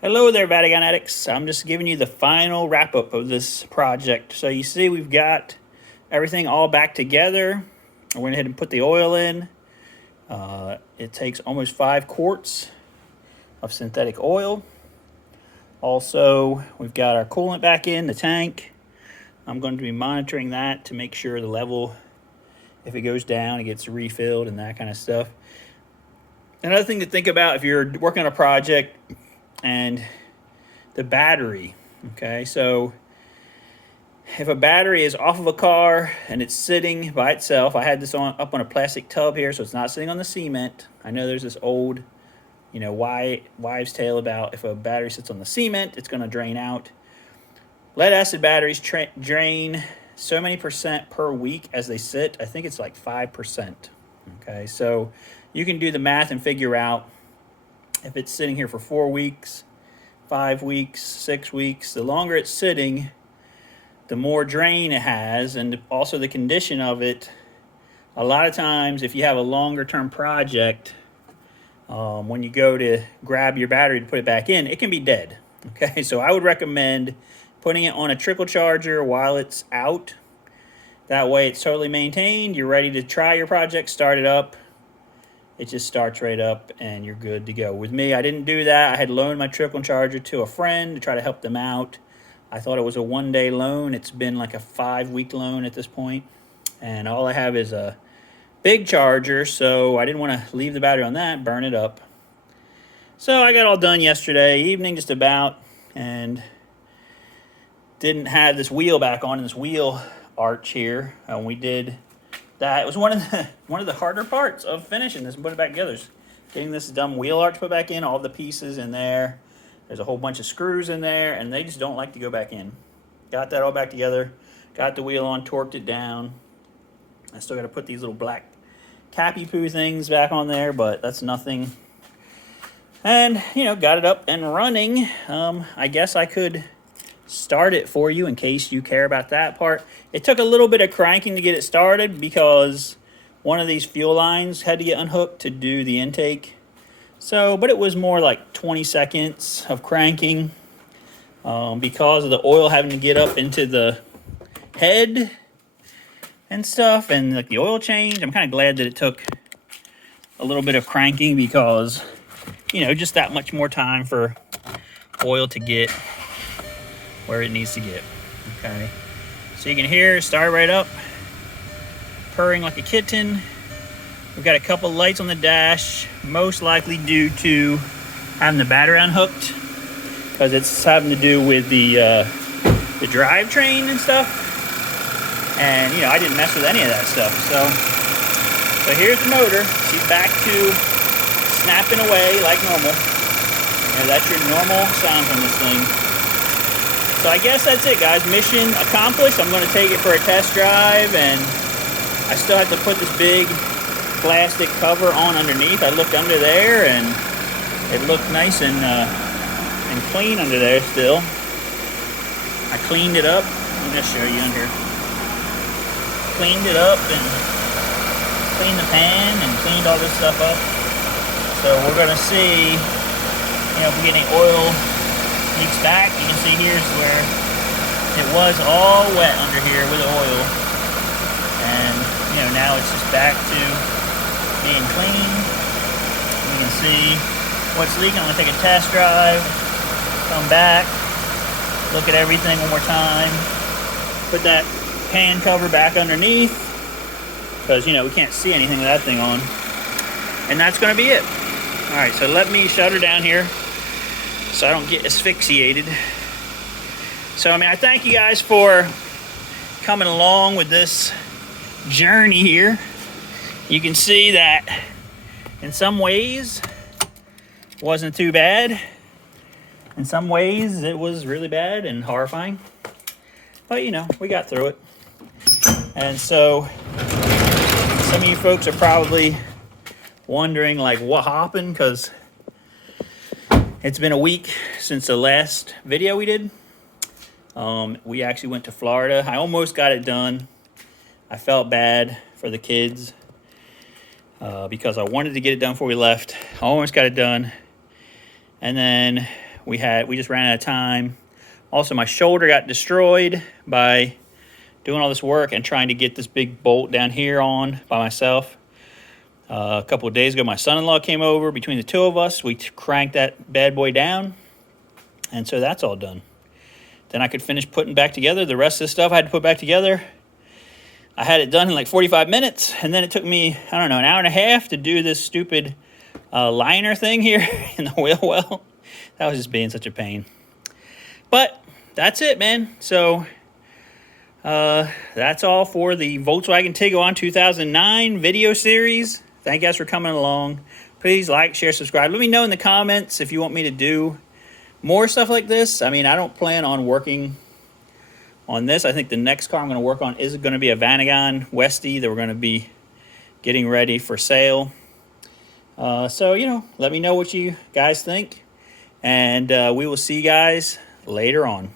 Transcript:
Hello there, Vatican addicts. I'm just giving you the final wrap up of this project. So you see we've got everything all back together. I went ahead and put the oil in. It takes almost 5 quarts of synthetic oil. Also, we've got our coolant back in the tank. I'm going to be monitoring that to make sure the level, if it goes down, it gets refilled and that kind of stuff. Another thing to think about if you're working on a project and the battery. Okay, so if a battery is off of a car and it's sitting by itself, I had this up on a plastic tub here, so it's not sitting on the cement. I know there's this old, wives' tale about if a battery sits on the cement, it's going to drain out. Lead acid batteries drain so many percent per week as they sit. I think it's like 5%. Okay, so you can do the math and figure out if it's sitting here for 4 weeks, 5 weeks, 6 weeks. The longer it's sitting, the more drain it has, and also the condition of it. A lot of times, if you have a longer term project, when you go to grab your battery to put it back in, it can be dead. Okay, so I would recommend putting it on a trickle charger while it's out. That way it's totally maintained. You're ready to try your project, start it up. It just starts right up and you're good to go. With me, I didn't do that. I had loaned my trickle charger to a friend to try to help them out. I thought it was a 1-day loan. It's been like a 5-week loan at this point. And all I have is a big charger, so I didn't want to leave the battery on that, burn it up. So I got all done yesterday evening just about, and didn't have this wheel back on, this wheel arch here. We did that. It was one of the harder parts of finishing this and putting it back together. Getting this dumb wheel arch put back in, all the pieces in there. There's a whole bunch of screws in there, and they just don't like to go back in. Got that all back together. Got the wheel on, torqued it down. I still got to put these little black cappy poo things back on there, but that's nothing. And, got it up and running. I guess I could start it for you in case you care about that part. It took a little bit of cranking to get it started because one of these fuel lines had to get unhooked to do the intake. So, but it was more like 20 seconds of cranking because of the oil having to get up into the head and stuff, and like the oil change. I'm kind of glad that it took a little bit of cranking because, just that much more time for oil to get where it needs to get. Okay, so you can hear start right up, purring like a kitten. We've got a couple lights on the dash, most likely due to having the battery unhooked, because it's having to do with the drivetrain and stuff. And I didn't mess with any of that stuff. So here's the motor. She's back to snapping away like normal. That's your normal sound from this thing. So I guess that's it, guys. Mission accomplished. I'm going to take it for a test drive, and I still have to put this big plastic cover on underneath. I looked under there, and it looked nice and clean under there still. I cleaned it up. Let me just show you under here. Cleaned it up and cleaned the pan and cleaned all this stuff up. So we're going to see, if we get any oil leaks back. You can see here's where it was all wet under here with oil, and now it's just back to being clean. You can see what's leaking. I'm gonna take a test drive, come back, look at everything one more time, put that pan cover back underneath because we can't see anything with that thing on, and that's gonna be it. All right, so let me shut her down here so I don't get asphyxiated. So, I thank you guys for coming along with this journey here. You can see that in some ways it wasn't too bad. In some ways it was really bad and horrifying. But, we got through it. And so some of you folks are probably wondering, like, what happened? Because it's been a week since the last video we did. We actually went to Florida. I almost got it done. I felt bad for the kids because I wanted to get it done before we left. I almost got it done. And then we just ran out of time. Also, my shoulder got destroyed by doing all this work and trying to get this big bolt down here on by myself. A couple of days ago, my son-in-law came over. Between the two of us, we cranked that bad boy down. And so that's all done. Then I could finish putting back together the rest of the stuff I had to put back together. I had it done in like 45 minutes. And then it took me, I don't know, an hour and a half to do this stupid liner thing here in the wheel well. That was just being such a pain. But that's it, man. So that's all for the Volkswagen Tiguan 2009 video series. Thank you guys for coming along. Please like, share, subscribe. Let me know in the comments if you want me to do more stuff like this. I mean, I don't plan on working on this. I think the next car I'm going to work on is going to be a Vanagon Westie that we're going to be getting ready for sale. So, you know, let me know what you guys think. And we will see you guys later on.